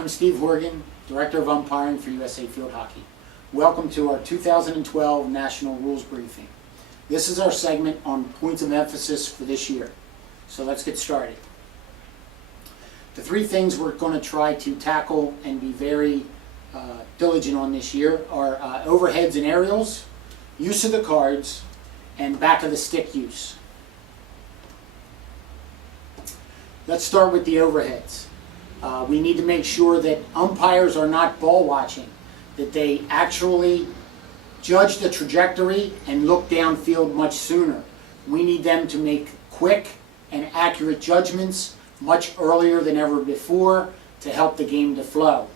I'm Steve Horgan, Director of Umpiring for USA Field Hockey. Welcome to our 2012 National Rules Briefing. This is our segment on points of emphasis for this year. So let's get started. The three things we're going to try to tackle and be very diligent on this year are overheads and aerials, use of the cards, and back of the stick use. Let's start with the overheads. We need to make sure that umpires are not ball watching, that they actually judge the trajectory and look downfield much sooner. We need them to make quick and accurate judgments much earlier than ever before to help the game to flow.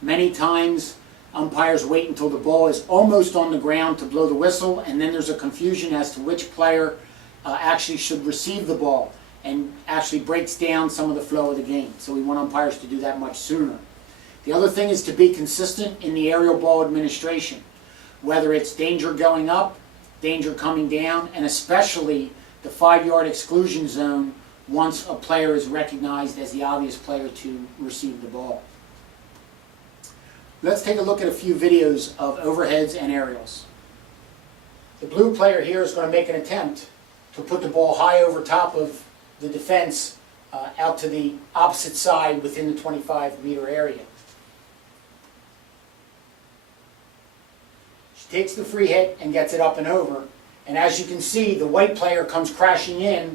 Many times umpires wait until the ball is almost on the ground to blow the whistle, and then there's a confusion as to which player actually should receive the ball, and actually breaks down some of the flow of the game. So we want umpires to do that much sooner. The other thing is to be consistent in the aerial ball administration, whether it's danger going up, danger coming down, and especially the 5-yard exclusion zone once a player is recognized as the obvious player to receive the ball. Let's take a look at a few videos of overheads and aerials. The blue player here is going to make an attempt to put the ball high over top of the defense out to the opposite side within the 25-meter area. She takes the free hit and gets it up and over. And as you can see, the white player comes crashing in,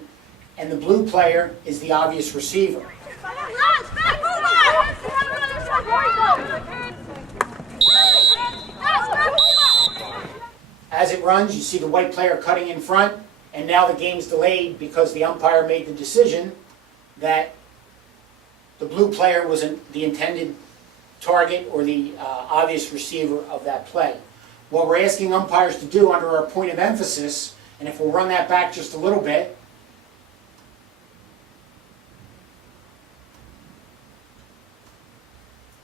and the blue player is the obvious receiver. As it runs, you see the white player cutting in front, and now the game's delayed because the umpire made the decision that the blue player was the intended target or the obvious receiver of that play. What we're asking umpires to do under our point of emphasis, and if we'll run that back just a little bit,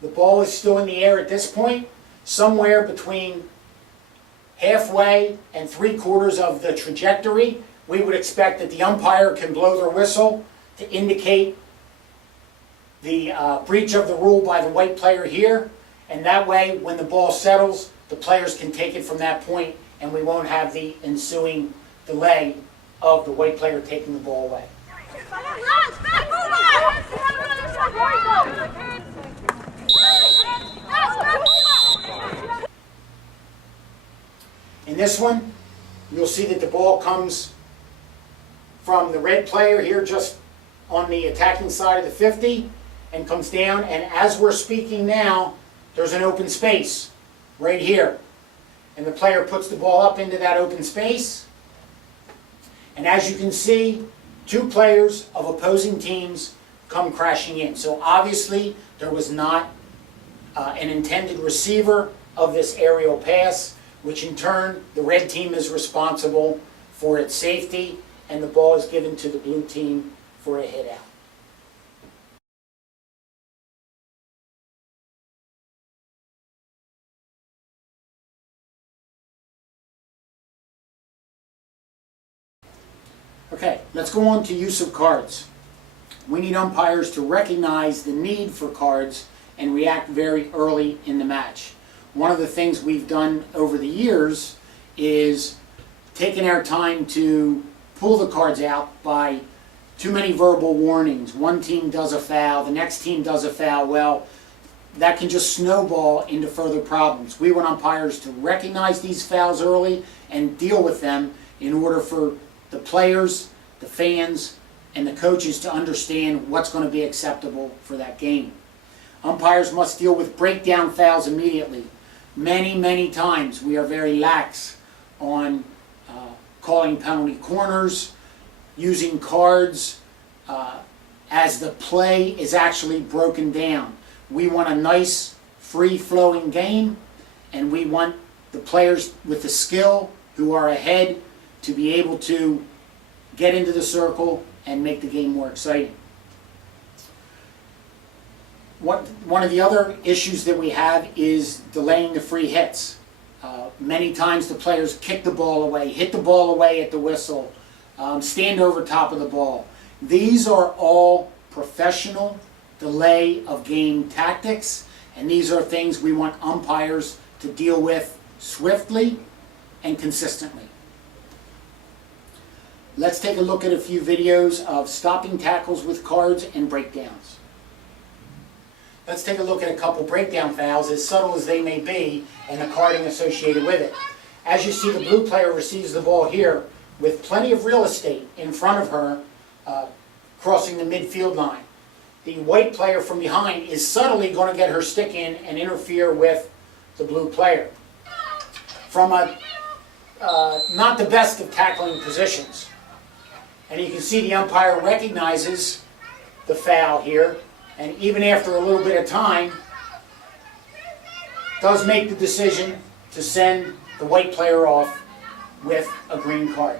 the ball is still in the air at this point, somewhere between halfway and 3/4 of the trajectory. We would expect that the umpire can blow their whistle to indicate the breach of the rule by the white player here, and that way when the ball settles, the players can take it from that point and we won't have the ensuing delay of the white player taking the ball away. In this one, you'll see that the ball comes from the red player here just on the attacking side of the 50 and comes down, and as we're speaking now, there's an open space right here. And the player puts the ball up into that open space, and as you can see, 2 players of opposing teams come crashing in. So obviously there was not an intended receiver of this aerial pass, which in turn the red team is responsible for its safety, and the ball is given to the blue team for a hit out. Okay, let's go on to use of cards. We need umpires to recognize the need for cards and react very early in the match. One of the things we've done over the years is taking our time to pull the cards out by too many verbal warnings. One team does a foul, the next team does a foul. Well, that can just snowball into further problems. We want umpires to recognize these fouls early and deal with them in order for the players, the fans, and the coaches to understand what's going to be acceptable for that game. Umpires must deal with breakdown fouls immediately. Many times we are very lax on calling penalty corners, using cards as the play is actually broken down. We want a nice, free-flowing game, and we want the players with the skill who are ahead to be able to get into the circle and make the game more exciting. One of the other issues that we have is delaying the free hits. Many times the players kick the ball away, hit the ball away at the whistle, stand over top of the ball. These are all professional delay of game tactics, and these are things we want umpires to deal with swiftly and consistently. Let's take a look at a few videos of stopping tackles with cards and breakdowns. Let's take a look at a couple breakdown fouls, as subtle as they may be, and the carding associated with it. As you see, the blue player receives the ball here with plenty of real estate in front of her, crossing the midfield line. The white player from behind is subtly going to get her stick in and interfere with the blue player. From a not the best of tackling positions. And you can see the umpire recognizes the foul here, and even after a little bit of time, does make the decision to send the white player off with a green card.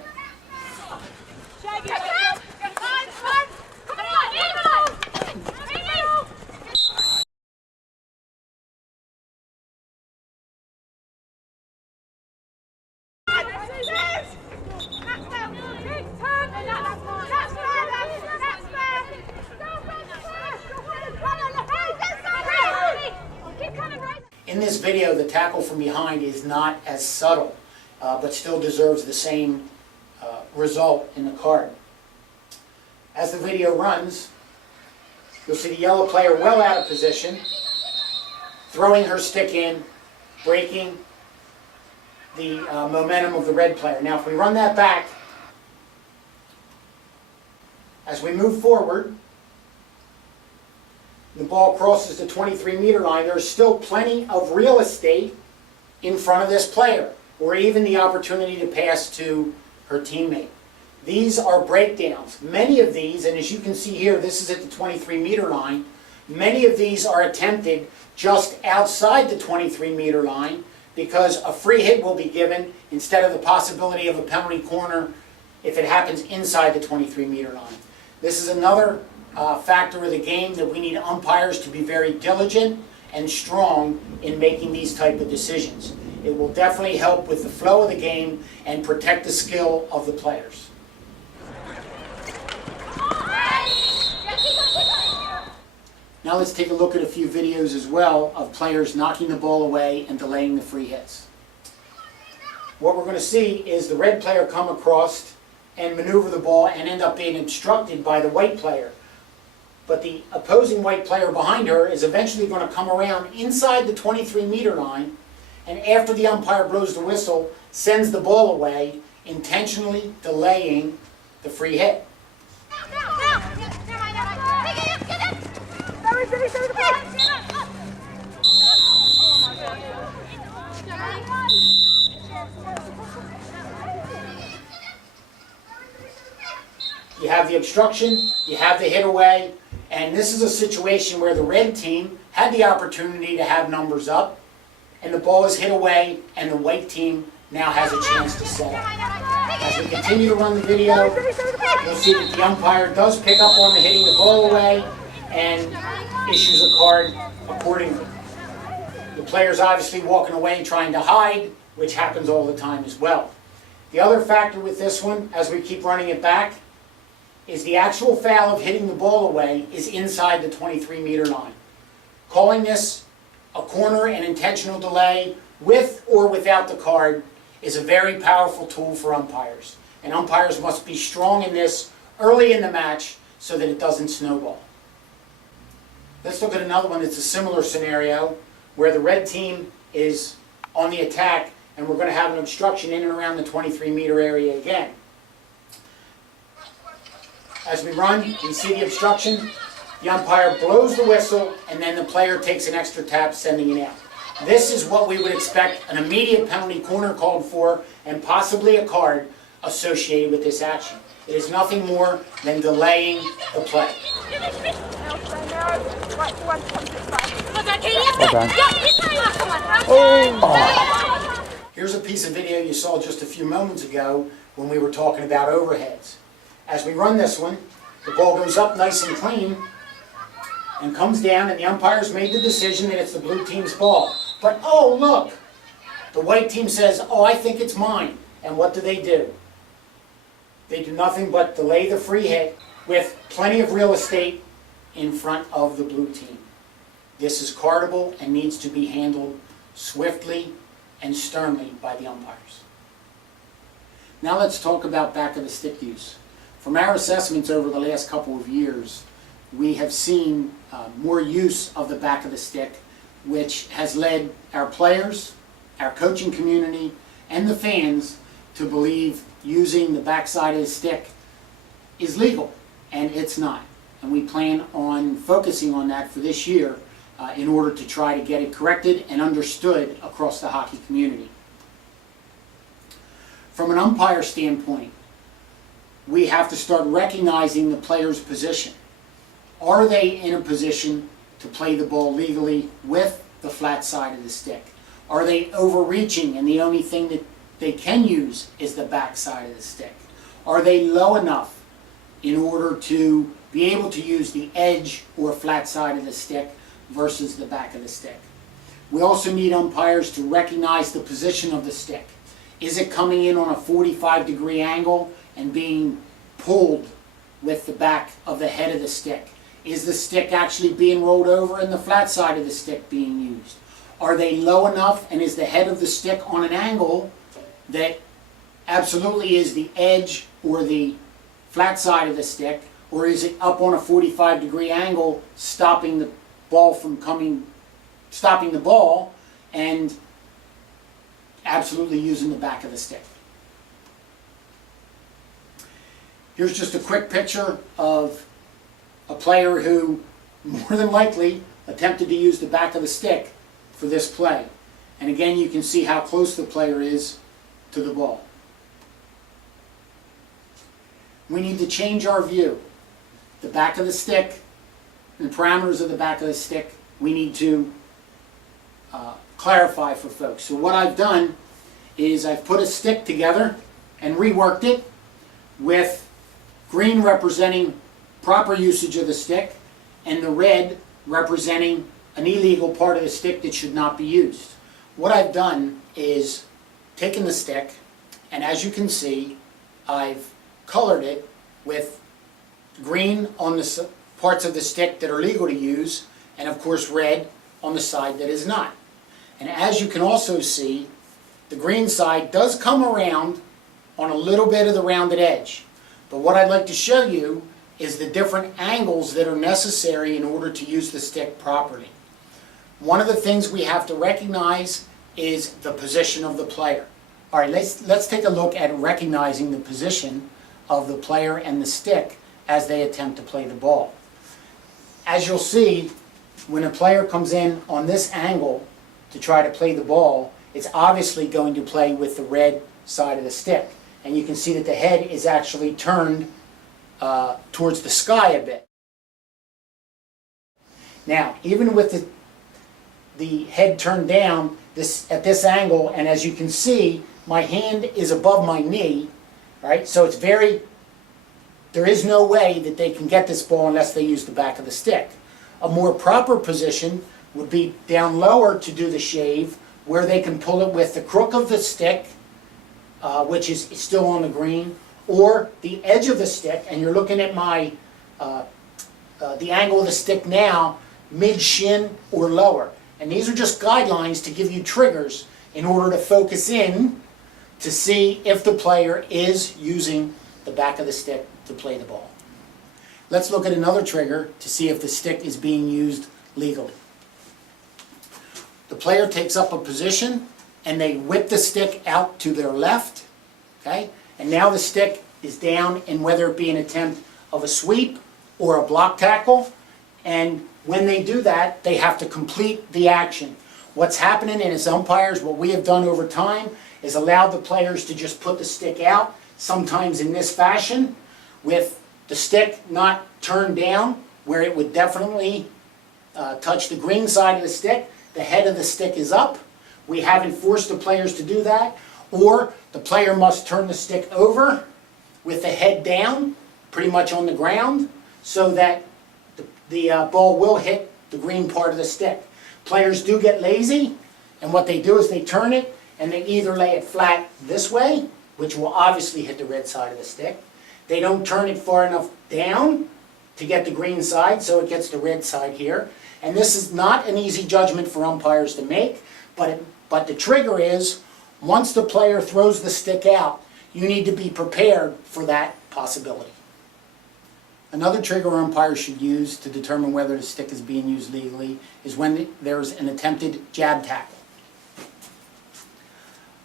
In this video, the tackle from behind is not as subtle, but still deserves the same result in the card. As the video runs, you'll see the yellow player well out of position, throwing her stick in, breaking the momentum of the red player. Now if we run that back, as we move forward, the ball crosses the 23-meter line. There's still plenty of real estate in front of this player, or even the opportunity to pass to her teammate. These are breakdowns. Many of these, and as you can see here, this is at the 23-meter line, many of these are attempted just outside the 23-meter line because a free hit will be given instead of the possibility of a penalty corner if it happens inside the 23-meter line. This is another factor of the game that we need umpires to be very diligent and strong in making these type of decisions. It will definitely help with the flow of the game and protect the skill of the players. Now let's take a look at a few videos as well of players knocking the ball away and delaying the free hits. What we're going to see is the red player come across and maneuver the ball and end up being obstructed by the white player. But the opposing white player behind her is eventually going to come around inside the 23-meter line, and after the umpire blows the whistle, sends the ball away, intentionally delaying the free hit. You have the obstruction, you have the hit away, and this is a situation where the red team had the opportunity to have numbers up, and the ball is hit away, and the white team now has a chance to set up. As we continue to run the video, you'll see that the umpire does pick up on the hitting the ball away and issues a card accordingly. The player's obviously walking away trying to hide, which happens all the time as well. The other factor with this one, as we keep running it back, is the actual foul of hitting the ball away is inside the 23-meter line. Calling this a corner and intentional delay with or without the card is a very powerful tool for umpires. And umpires must be strong in this early in the match so that it doesn't snowball. Let's look at another one that's a similar scenario where the red team is on the attack and we're going to have an obstruction in and around the 23-meter area again. As we run, we see the obstruction, the umpire blows the whistle, and then the player takes an extra tap, sending it out. This is what we would expect an immediate penalty corner called for, and possibly a card associated with this action. It is nothing more than delaying the play. Here's a piece of video you saw just a few moments ago when we were talking about overheads. As we run this one, the ball goes up nice and clean and comes down, and the umpire's made the decision that it's the blue team's ball. But oh look, the white team says, oh, I think it's mine. And what do? They do nothing but delay the free hit with plenty of real estate in front of the blue team. This is cardable and needs to be handled swiftly and sternly by the umpires. Now let's talk about back of the stick use. From our assessments over the last couple of years, we have seen more use of the back of the stick, which has led our players, our coaching community, and the fans to believe using the backside of the stick is legal, and it's not. And we plan on focusing on that for this year in order to try to get it corrected and understood across the hockey community. From an umpire standpoint, we have to start recognizing the player's position. Are they in a position to play the ball legally with the flat side of the stick? Are they overreaching and the only thing that they can use is the back side of the stick? Are they low enough in order to be able to use the edge or flat side of the stick versus the back of the stick? We also need umpires to recognize the position of the stick. Is it coming in on a 45-degree angle and being pulled with the back of the head of the stick? Is the stick actually being rolled over and the flat side of the stick being used? Are they low enough and is the head of the stick on an angle that absolutely is the edge or the flat side of the stick, or is it up on a 45-degree angle stopping the ball from stopping the ball and absolutely using the back of the stick? Here's just a quick picture of a player who more than likely attempted to use the back of the stick for this play. And again, you can see how close the player is to the ball. We need to change our view. The back of the stick, the parameters of the back of the stick, we need to clarify for folks. So what I've done is I've put a stick together and reworked it with green representing proper usage of the stick and the red representing an illegal part of the stick that should not be used. What I've done is taken the stick, and as you can see, I've colored it with green on the parts of the stick that are legal to use, and of course red on the side that is not. And as you can also see, the green side does come around on a little bit of the rounded edge. But what I'd like to show you is the different angles that are necessary in order to use the stick properly. One of the things we have to recognize is the position of the player. All right, let's take a look at recognizing the position of the player and the stick as they attempt to play the ball. As you'll see, when a player comes in on this angle to try to play the ball, it's obviously going to play with the red side of the stick. And you can see that the head is actually turned towards the sky a bit. Now, even with the head turned down at this angle, and as you can see, my hand is above my knee, right? So it's there is no way that they can get this ball unless they use the back of the stick. A more proper position would be down lower to do the shave, where they can pull it with the crook of the stick, which is still on the green, or the edge of the stick, and you're looking at the angle of the stick now, mid-shin or lower. And these are just guidelines to give you triggers in order to focus in to see if the player is using the back of the stick to play the ball. Let's look at another trigger to see if the stick is being used legally. The player takes up a position and they whip the stick out to their left, okay? And now the stick is down, and whether it be an attempt of a sweep or a block tackle, and when they do that, they have to complete the action. What's happening, and as umpires, what we have done over time is allowed the players to just put the stick out, sometimes in this fashion, with the stick not turned down, where it would definitely touch the green side of the stick. The head of the stick is up. We haven't forced the players to do that. Or the player must turn the stick over with the head down, pretty much on the ground, so that the ball will hit the green part of the stick. Players do get lazy, and what they do is they turn it, and they either lay it flat this way, which will obviously hit the red side of the stick. They don't turn it far enough down to get the green side, so it gets the red side here. And this is not an easy judgment for umpires to make, but the trigger is, once the player throws the stick out, you need to be prepared for that possibility. Another trigger umpires should use to determine whether the stick is being used legally is when there's an attempted jab tackle.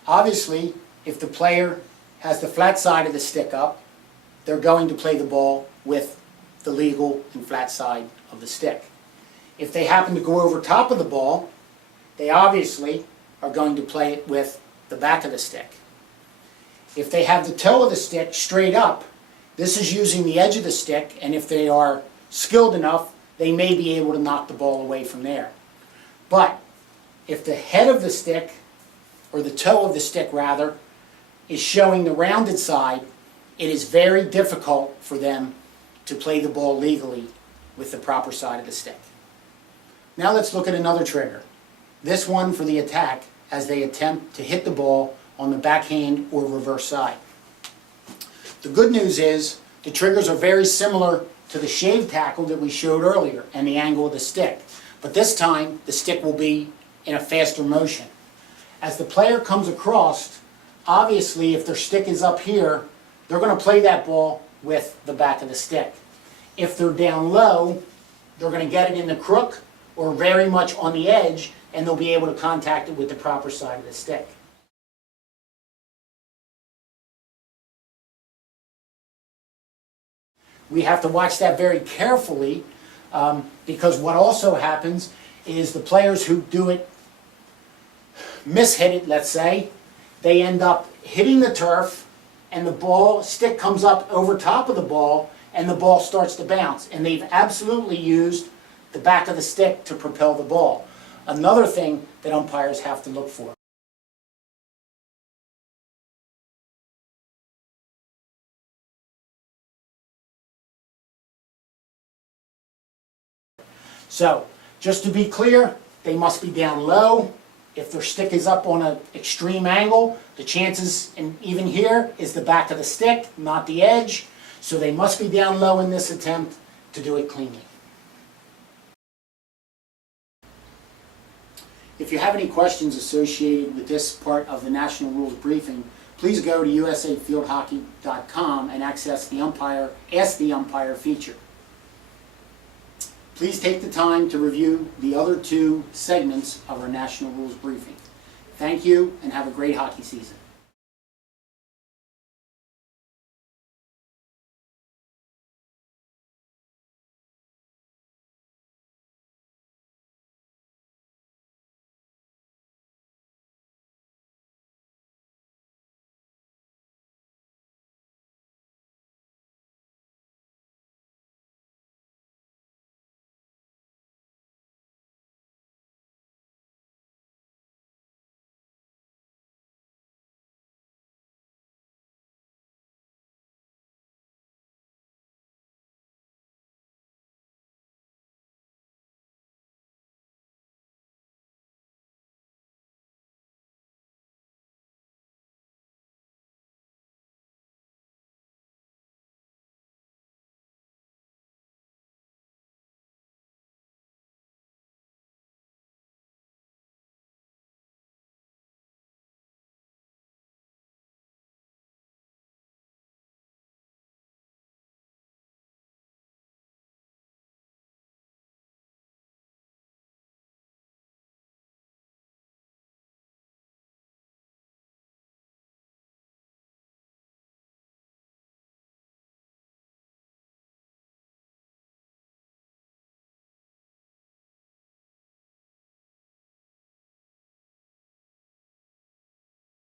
Obviously, if the player has the flat side of the stick up, they're going to play the ball with the legal and flat side of the stick. If they happen to go over top of the ball, they obviously are going to play it with the back of the stick. If they have the toe of the stick straight up, this is using the edge of the stick, and if they are skilled enough, they may be able to knock the ball away from there. But if the head of the stick, or the toe of the stick rather, is showing the rounded side, it is very difficult for them to play the ball legally with the proper side of the stick. Now let's look at another trigger. This one for the attack as they attempt to hit the ball on the backhand or reverse side. The good news is the triggers are very similar to the shave tackle that we showed earlier and the angle of the stick. But this time the stick will be in a faster motion. As the player comes across, obviously if their stick is up here, they're going to play that ball with the back of the stick. If they're down low, they're going to get it in the crook or very much on the edge, and they'll be able to contact it with the proper side of the stick. We have to watch that very carefully because what also happens is the players who do it, mishit it, let's say, they end up hitting the turf and the stick comes up over top of the ball and the ball starts to bounce. And they've absolutely used the back of the stick to propel the ball. Another thing that umpires have to look for. So, just to be clear, they must be down low. If their stick is up on an extreme angle, the chances, and even here, is the back of the stick, not the edge. So they must be down low in this attempt to do it cleanly. If you have any questions associated with this part of the National Rules Briefing, please go to usafieldhockey.com and access the Ask the Umpire feature. Please take the time to review the other two segments of our National Rules Briefing. Thank you and have a great hockey season.